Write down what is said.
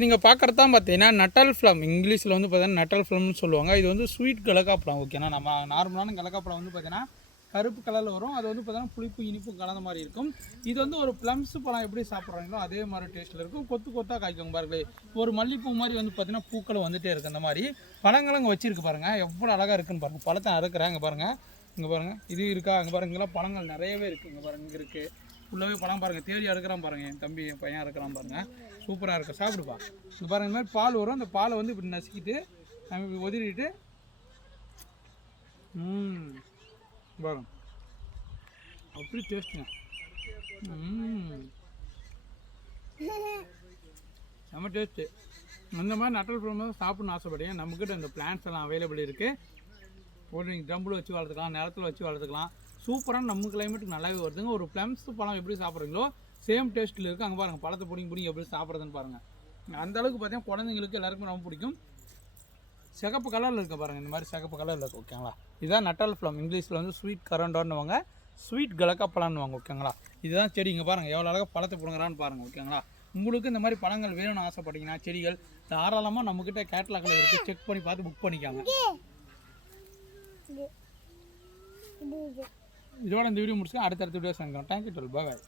நீங்கள் பார்க்குறது தான் பார்த்தீங்கன்னா நட்டல் ஃப்ளம், இங்கிலீஷில் வந்து பார்த்தீங்கன்னா நட்டல் ஃப்ளம்னு சொல்லுவாங்க. இது வந்து ஸ்வீட் கலக்காப்பழம். ஓகேனா நம்ம நார்மலான கலக்காப்பழம் வந்து பார்த்தீங்கன்னா கருப்பு கலரில் வரும். அது வந்து பார்த்தீங்கன்னா புளிப்பு இனிப்பு கலந்த மாதிரி இருக்கும். இது வந்து ஒரு ப்ளம்ஸ் பழம் எப்படி சாப்பிட்றாங்களோ அதே மாதிரி டேஸ்ட்டில் இருக்கும். கொத்து கொத்தாக காய்க்கும் பாருங்களே, ஒரு மல்லிப்பூ மாதிரி வந்து பார்த்தீங்கன்னா பூக்கள் வந்துகிட்டே இருக்குது. அந்த மாதிரி பழங்களும் இங்கே வச்சிருக்கு பாருங்கள், எவ்வளோ அழகாக இருக்குன்னு பாருங்கள். பழத்தை அறுக்கிறேன், இங்கே பாருங்கள், இங்கே பாருங்கள், இது இருக்கா, அங்கே பாருங்கள், இங்கெல்லாம் பழங்கள் நிறையவே இருக்குது. இங்கே பாருங்கள், இங்கே இருக்குது ஃபுல்லாகவே பழம் பாருங்கள். தேடி அறுக்கிறான் பாருங்கள், என் தம்பி என் பையன் அறுக்கிறான் பாருங்கள். சூப்பராக இருக்கும், சாப்பிடுப்பா. இந்த பாருங்கள், இந்த மாதிரி பால் வரும். அந்த பாலை வந்து இப்படி நசுக்கிட்டு நம்ம இப்படி ஒதிரிட்டு பாருங்க, அப்படி டேஸ்ட்டுங்க. செம்ம டேஸ்ட்டு. அந்த மாதிரி நட்டல் பழம் தான் சாப்பிட்ணுன்னு ஆசைப்பட்டேன். நம்மக்கிட்ட இந்த பிளான்ஸ் எல்லாம் அவைலபிள் இருக்குது. ஒரு நீங்கள் ட்ரம்பில் வச்சு வளர்த்துக்கலாம், நிலத்தில் வச்சு வளர்த்துக்கலாம். சூப்பரான நம்ம கிளைமேட்டுக்கு நல்லாவே வருதுங்க. ஒரு ப்ளம்ஸ் பழம் எப்படி சாப்பிட்றீங்களோ சேம் டேஸ்ட்டில் இருக்குது. அங்கே பாருங்கள், பழத்தை பிடிங்கி எப்படி சாப்பிட்றதுன்னு பாருங்கள். அந்த அளவுக்கு பார்த்தீங்கன்னா குழந்தைங்களுக்கு எல்லாருக்கும் ரொம்ப பிடிக்கும். சிகப்பு கலரில் இருக்க பாருங்கள், இந்த மாதிரி சிகப்பு கலரில் இருக்குது. ஓகேங்களா, இதுதான் நட்டல் ஃப்ளம். இங்கிலீஷில் வந்து ஸ்வீட் கரண்டோன்னுவாங்க, ஸ்வீட் கலக்காப்பழம்னுவாங்க. ஓகேங்களா, இதுதான் செடி. இங்கே பாருங்கள் எவ்வளோ அழகாக பழத்தை பிடுங்குறான்னு பாருங்கள். ஓகேங்களா, உங்களுக்கு இந்த மாதிரி பழங்கள் வேணும்னு ஆசைப்பட்டீங்கன்னா செடிகள் தாராளமாக நம்மக்கிட்ட கேட்லாகில் இருக்குது. செக் பண்ணி பார்த்து புக் பண்ணிக்காங்க. இதோட இந்த வீடியோ முடிச்சுட்டு அடுத்தடுத்த வீடியோ சந்திக்கலாம். தேங்க்யூ டுவெல், பாய்.